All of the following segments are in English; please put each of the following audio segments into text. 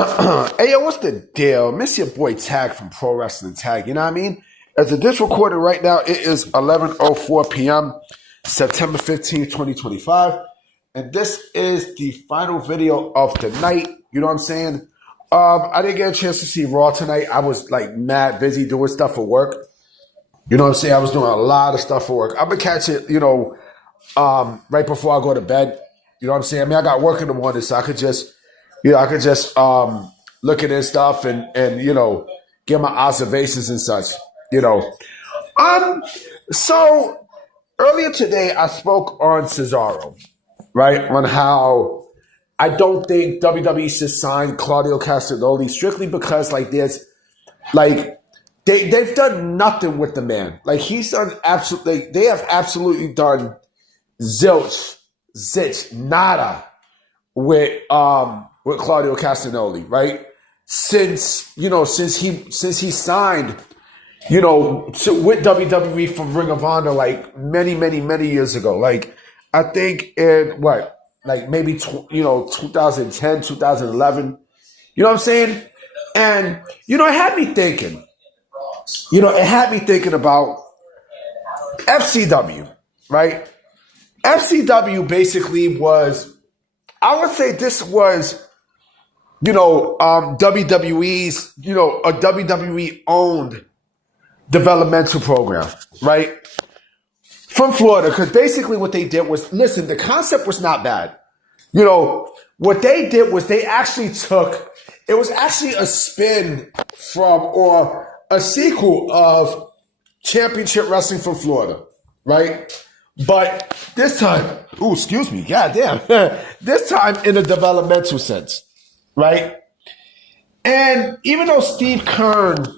Hey, yo, what's the deal? Miss your boy Tag from Pro Wrestling Tag, you know what I mean? As of this recording right now, it is 11:04 p.m., September 15th, 2025. And this is the final video of the night, you know what I'm saying? I didn't get a chance to see Raw tonight. I was like mad busy doing stuff for work. You know what I'm saying? I was doing a lot of stuff for work. I'm gonna catch it, right before I go to bed. You know what I'm saying? I mean, I got work in the morning, so I could just look at this stuff and get my observations and such, you know. So earlier today I spoke on Cesaro, right? On how I don't think WWE should sign Claudio Castagnoli strictly because they've done nothing with the man. Like he's done absolutely, they have absolutely done zilch, nada with Claudio Castagnoli, right? Since he signed, with WWE from Ring of Honor like many years ago. Like I think in maybe 2010, 2011. You know what I'm saying? And it had me thinking. It had me thinking about FCW, right? FCW basically was, I would say this was, WWE's, a WWE owned developmental program, right? From Florida. Because basically what they did was, listen, the concept was not bad. What they did was they actually it was actually a spin from, or a sequel of Championship Wrestling from Florida, right? But this time, goddamn, this time in a developmental sense, right? And even though Steve Kern,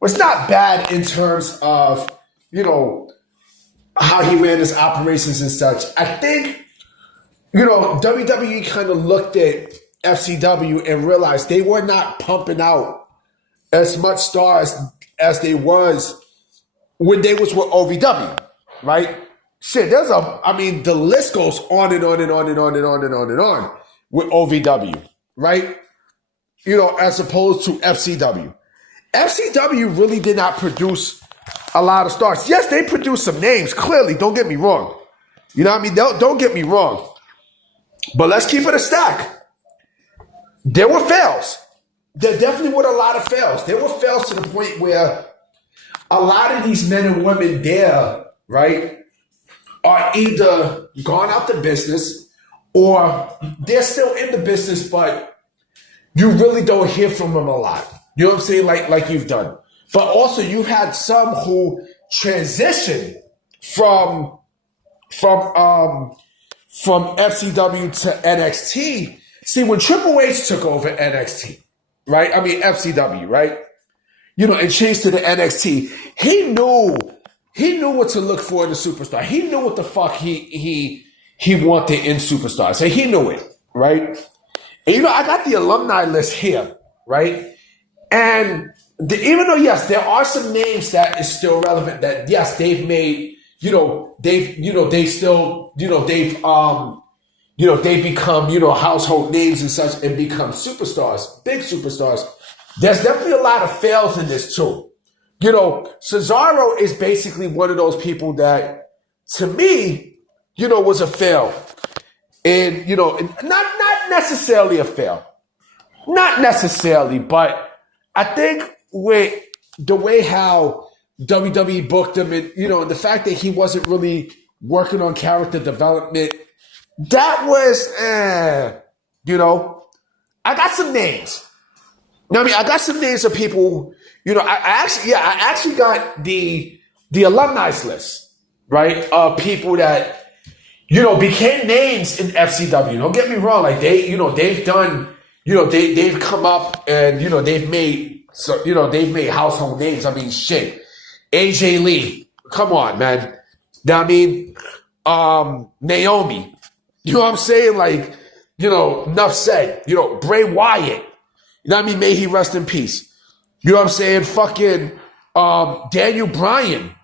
was not bad in terms of, how he ran his operations and such, I think, WWE kind of looked at FCW and realized they were not pumping out as much stars as they was when they was with OVW. Right? Shit, the list goes on and on and on and on and on and on and on with OVW, right? As opposed to FCW. FCW really did not produce a lot of stars. Yes, they produced some names, clearly, don't get me wrong. You know what I mean? Don't get me wrong. But let's keep it a stack. There were fails. There definitely were a lot of fails. There were fails to the point where a lot of these men and women there, right, are either gone out the business or they're still in the business, but you really don't hear from them a lot. You know what I'm saying? Like you've done. But also you had some who transitioned from FCW to NXT. See, when Triple H took over NXT, right? I mean FCW, right? And changed to the NXT, he knew what to look for in a superstar. He knew what the fuck he wanted in superstars. So he knew it, right? And I got the alumni list here, right? And even though, yes, there are some names that is still relevant that, yes, they've made, they've become, household names and such and become superstars, big superstars. There's definitely a lot of fails in this too. Cesaro is basically one of those people that, to me, was a fail. And, not necessarily a fail. Not necessarily, but I think with the way how WWE booked him and, and the fact that he wasn't really working on character development, that was, I got some names. I got some names of people, I actually got the alumni list, right? Of people that, became names in FCW. Don't get me wrong. Like they've done, they've come up and, they've made household names. I mean, shit. AJ Lee. Come on, man. Naomi. You know what I'm saying? Like, enough said. Bray Wyatt. You know what I mean? May he rest in peace. You know what I'm saying? Fucking Daniel Bryan.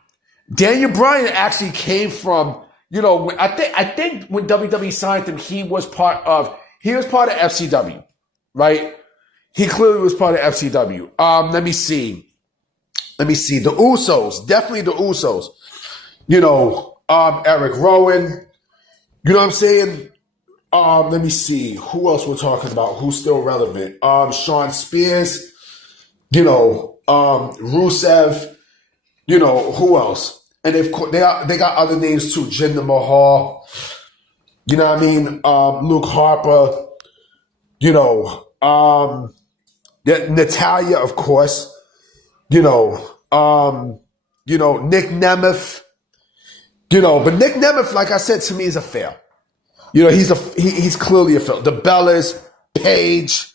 Daniel Bryan actually came from, I think when WWE signed him, he was part of FCW, right? He clearly was part of FCW. Let me see. The Usos, definitely the Usos. Eric Rowan. You know what I'm saying? Let me see. Who else we're talking about? Who's still relevant? Sean Spears. Rusev. Who else? And they got other names too. Jinder Mahal. You know what I mean? Luke Harper. Natalia, of course. Nick Nemeth. But Nick Nemeth, like I said, to me is a fail. He's clearly a fail. The Bellas, Paige.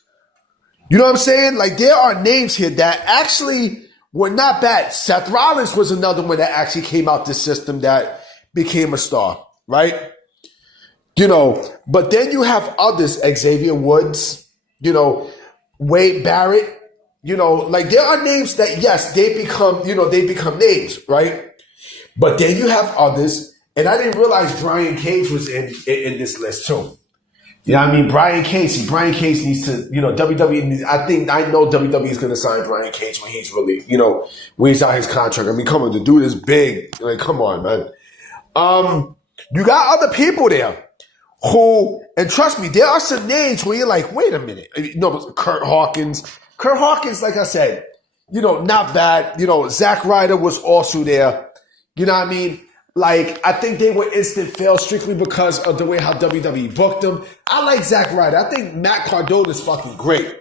You know what I'm saying? Like, there are names here that actually were not bad. Seth Rollins was another one that actually came out this system that became a star, right? But then you have others, Xavier Woods, Wade Barrett, like there are names that, yes, they become names, right? But then you have others, and I didn't realize Brian Cage was in this list too. You know what I mean? Brian Cage needs to, WWE needs, I know WWE is going to sign Brian Cage when he's really, when he's out his contract. I mean, come on, the dude is big. Like, come on, man. You got other people there who, and trust me, there are some names where you're like, wait a minute. Kurt Hawkins. Kurt Hawkins, like I said, not bad. Zack Ryder was also there. You know what I mean? Like, I think they were instant fail strictly because of the way how WWE booked them. I like Zack Ryder. I think Matt Cardona is fucking great. You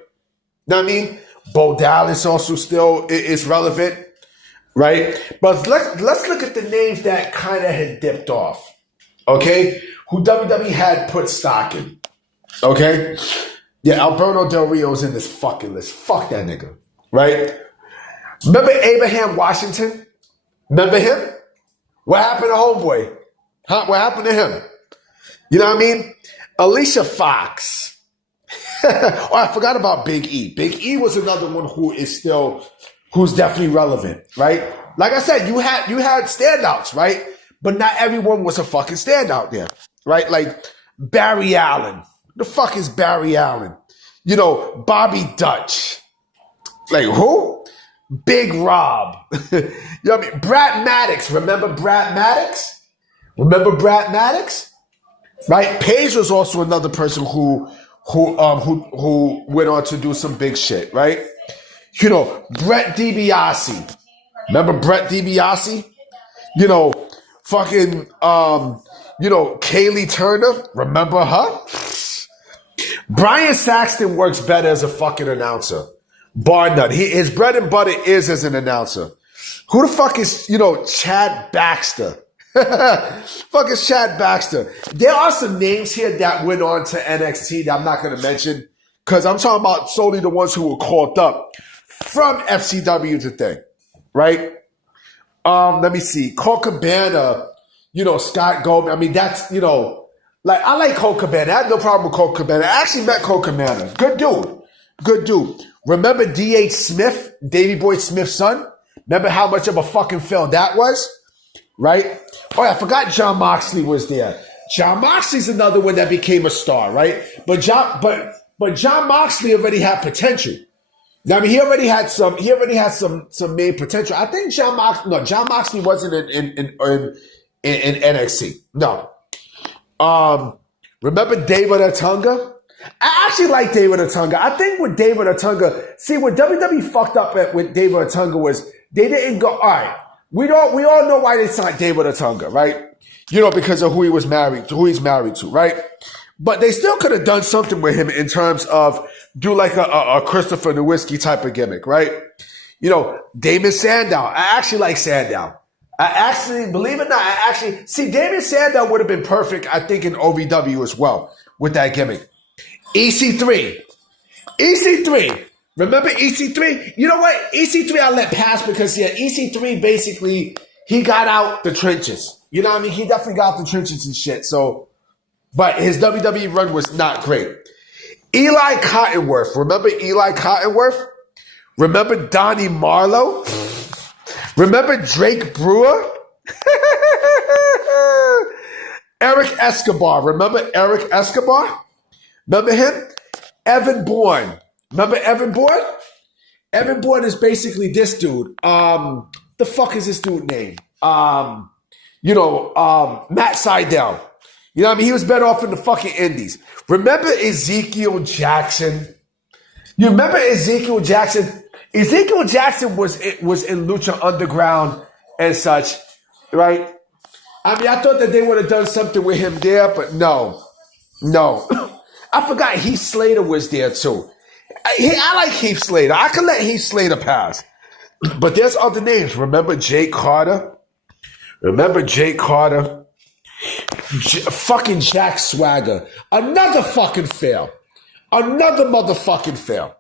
know what I mean? Bo Dallas also still is relevant, right? But let's look at the names that kind of had dipped off, okay? Who WWE had put stock in, okay? Yeah, Alberto Del Rio's in this fucking list. Fuck that nigga, right? Remember Abraham Washington? Remember him? What happened to homeboy? Huh? What happened to him? You know what I mean? Alicia Fox. Oh, I forgot about Big E. Big E was another one who's definitely relevant, right? Like I said, you had standouts, right? But not everyone was a fucking standout there, right? Like Barry Allen. The fuck is Barry Allen? Bobby Dutch. Like who? Big Rob. You know what I mean? Brad Maddox. Remember Brad Maddox? Right? Paige was also another person who went on to do some big shit, right? Brett DiBiase. Remember Brett DiBiase? Kaylee Turner. Remember her? Brian Saxton works better as a fucking announcer. Bar none. His bread and butter is as an announcer. Who the fuck is, Chad Baxter? Fuck is Chad Baxter? There are some names here that went on to NXT that I'm not going to mention because I'm talking about solely the ones who were called up from FCW to thing, right? Let me see. Colt Cabana, Scott Goldman. I mean, that's, I like Colt Cabana. I have no problem with Colt Cabana. I actually met Colt Cabana. Good dude. Remember D.H. Smith, Davey Boy Smith's son? Remember how much of a fucking fail that was? Right? Oh, yeah, I forgot John Moxley was there. John Moxley's another one that became a star, right? But John Moxley already had potential. I mean, he already had some main potential. I think John Moxley wasn't in NXT. No. Remember David Otunga? I actually like David Otunga. I think with David Otunga, see what WWE fucked up with David Otunga was they didn't go, all right, we all know why they signed David Otunga, right? Because of who he's married to, right? But they still could have done something with him in terms of do like a Christopher Nowinski type of gimmick, right? Damon Sandow. I actually like Sandow. Believe it or not, Damon Sandow would have been perfect, I think, in OVW as well with that gimmick. EC3. Remember EC3? You know what? EC3 I let pass because, EC3 basically, he got out the trenches. You know what I mean? He definitely got out the trenches and shit. So, but his WWE run was not great. Eli Cottonworth. Remember Eli Cottonworth? Remember Donnie Marlowe? Remember Drake Brewer? Eric Escobar. Remember Eric Escobar? Remember him? Evan Bourne. Remember Evan Bourne? Evan Bourne is basically this dude. The fuck is this dude name? Matt Sydal. You know what I mean? He was better off in the fucking indies. Remember Ezekiel Jackson? You remember Ezekiel Jackson? Ezekiel Jackson was in Lucha Underground and such, right? I mean, I thought that they would have done something with him there, but no. I forgot Heath Slater was there too. I like Heath Slater. I can let Heath Slater pass. But there's other names. Remember Jake Carter? Fucking Jack Swagger. Another fucking fail. Another motherfucking fail.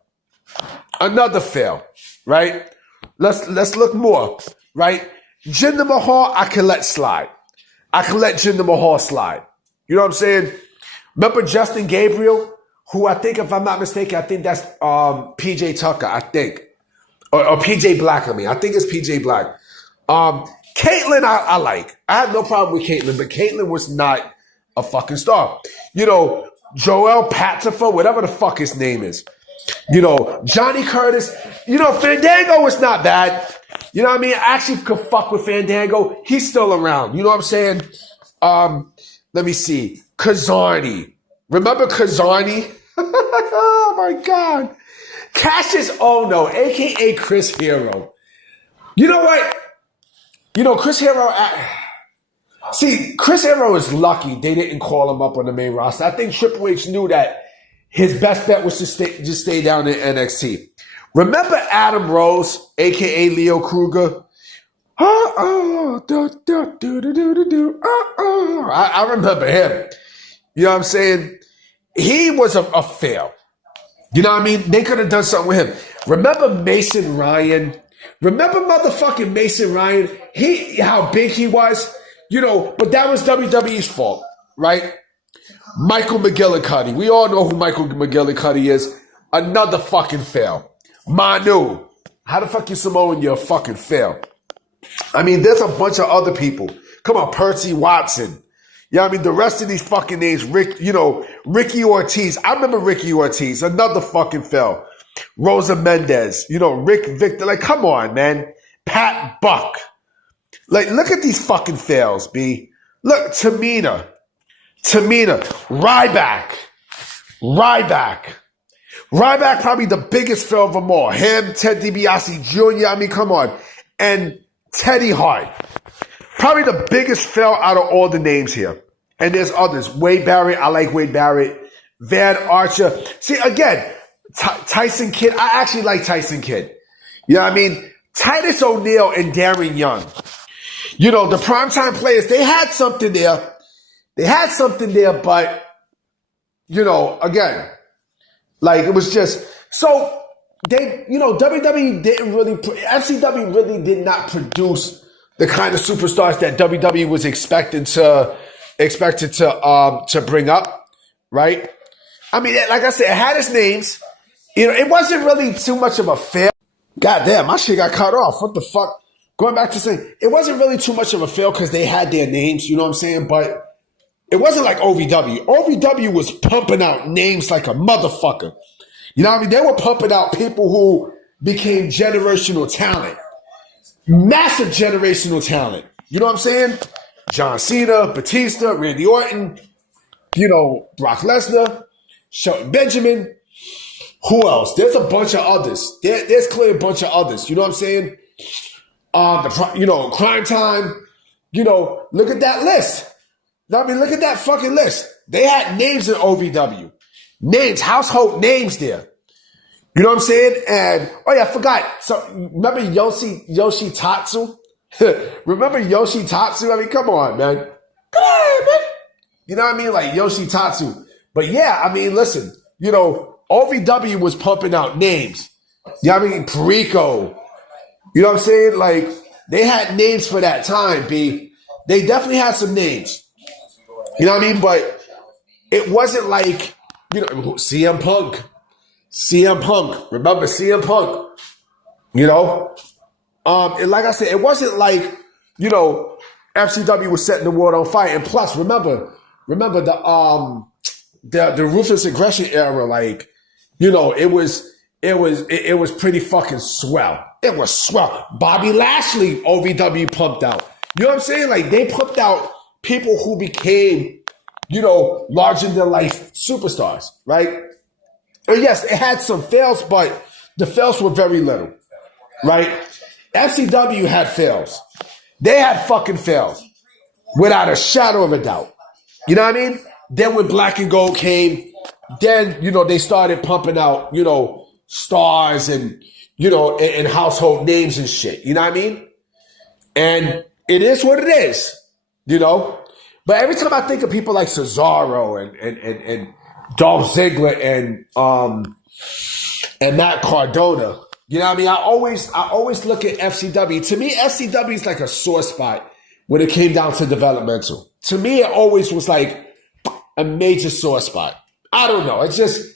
Another fail. Right? Let's look more. Right? Jinder Mahal, I can let slide. I can let Jinder Mahal slide. You know what I'm saying? Remember Justin Gabriel? Who I think, if I'm not mistaken, I think that's PJ Tucker, I think. Or PJ Black, I think it's PJ Black. Caitlyn, I like. I have no problem with Caitlyn, but Caitlyn was not a fucking star. You know, Joel Patifer, whatever the fuck his name is. You know, Johnny Curtis. You know, Fandango was not bad. You know what I mean? I actually could fuck with Fandango. He's still around. You know what I'm saying? Let me see. Kazarni. Remember Kazarni? Oh my God. Cassius Ono, a.k.a. Chris Hero. You know what? You know, Chris Hero... See, Chris Hero is lucky they didn't call him up on the main roster. I think Triple H knew that his best bet was to stay down in NXT. Remember Adam Rose, a.k.a. Leo Kruger? I remember him. You know what I'm saying? He was a fail. You know what I mean? They could have done something with him. Remember Mason Ryan? Remember motherfucking Mason Ryan? How big he was? You know, but that was WWE's fault, right? Michael McGillicuddy. We all know who Michael McGillicuddy is. Another fucking fail. Manu. How the fuck you Samoan? You're a fucking fail. I mean, there's a bunch of other people. Come on, Percy Watson. You know what I mean? The rest of these fucking names, Ricky Ortiz. I remember Ricky Ortiz. Another fucking fail. Rosa Mendez. You know, Rick Victor. Like, come on, man. Pat Buck. Like, look at these fucking fails, B. Look, Tamina. Ryback. Ryback probably the biggest fail of them all. Him, Ted DiBiase Jr. I mean, come on. And Teddy Hart. Probably the biggest fail out of all the names here. And there's others. Wade Barrett. I like Wade Barrett. Van Archer. See, again, Tyson Kidd. I actually like Tyson Kidd. You know what I mean? Titus O'Neil and Darren Young. You know, the primetime players, they had something there. But, you know, again, like it was just, so they, you know, WWE didn't really, FCW really did not produce the kind of superstars that WWE was expected to bring up, right? I mean, like I said, it had its names. You know, it wasn't really too much of a fail. God damn, my shit got cut off. What the fuck? Going back to saying, it wasn't really too much of a fail because they had their names, you know what I'm saying? But it wasn't like OVW. OVW was pumping out names like a motherfucker. You know what I mean? They were pumping out people who became generational talent. Massive generational talent. You know what I'm saying? John Cena, Batista, Randy Orton, you know, Brock Lesnar, Shelton Benjamin. Who else? There's a bunch of others. There's clearly a bunch of others. You know what I'm saying? Crime Time. You know, look at that list. I mean, look at that fucking list. They had names in OVW. Names, household names there. You know what I'm saying? And, oh yeah, I forgot. So, remember Yoshi Tatsu? Remember Yoshi Tatsu? I mean, come on, man. Come on, man. You know what I mean? Like Yoshi Tatsu. But yeah, I mean, listen, you know, OVW was pumping out names. You know what I mean? Perico. You know what I'm saying? Like, they had names for that time, B. They definitely had some names. You know what I mean? But it wasn't like, you know, CM Punk. Remember CM Punk? You know? And like I said, it wasn't like, you know, FCW was setting the world on fire. And plus, remember the Ruthless Aggression era, like, it was pretty fucking swell. It was swell. Bobby Lashley, OVW pumped out. You know what I'm saying? Like, they pumped out people who became, larger than life superstars, right? And yes, it had some fails, but the fails were very little, right? FCW had fails. They had fucking fails, without a shadow of a doubt. You know what I mean? Then when Black and Gold came, then, they started pumping out, stars and, and household names and shit. You know what I mean? And it is what it is, But every time I think of people like Cesaro and Dolph Ziggler and Matt Cardona, you know what I mean? I always look at FCW. To me, FCW is like a sore spot when it came down to developmental. To me, it always was like a major sore spot. I don't know. It's just,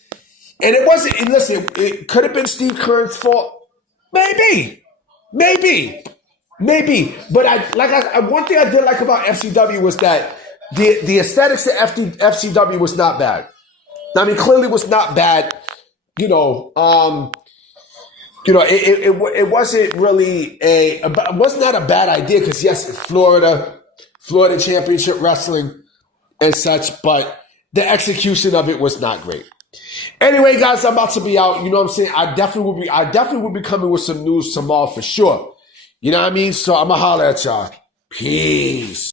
and it wasn't, and listen, it could have been Steve Kern's fault. Maybe. But one thing I did like about FCW was that the aesthetics of FCW was not bad. I mean, clearly was not bad. It wasn't really it was not a bad idea because yes, Florida Championship Wrestling and such, but the execution of it was not great. Anyway, guys, I'm about to be out. You know what I'm saying? I definitely will be coming with some news tomorrow for sure. You know what I mean? So I'm gonna holler at y'all. Peace.